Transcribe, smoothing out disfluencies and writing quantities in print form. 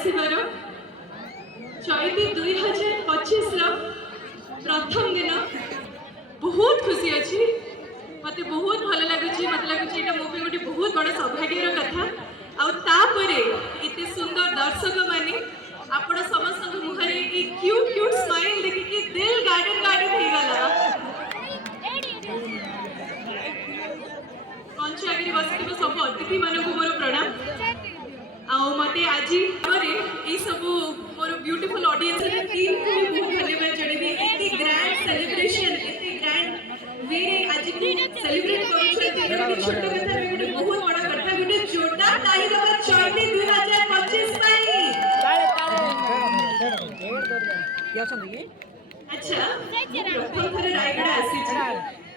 आसबार चैती 2025 प्रथम दिन बहुत खुशी अच्छी मत बहुत भल लगुच मत लगुच मो गोटे बहुत बड़ सौभाग्यर कथा आते सुंदर दर्शक मैंने आपण समस्त मुहरे क्यूट क्यूट स्माइल देखिए दिल गार्डन गार्डन हो गला मंच आगे बस सब अतिथि मानक मोर प्रणाम मत आज सब मोर ब्यूटीफुल ऑडियंस टीम को भी बहुत धन्यवाद जणेबी एते ग्रैंड सेलिब्रेशन एते ग्रैंड वे आज सेलिब्रेट करू छोट कथा गोटे बहुत बड़ा कथा गोटे जोरदार ताली दबा चैती 2025 पाई अच्छा प्रथम थरे रायगड़ा आसी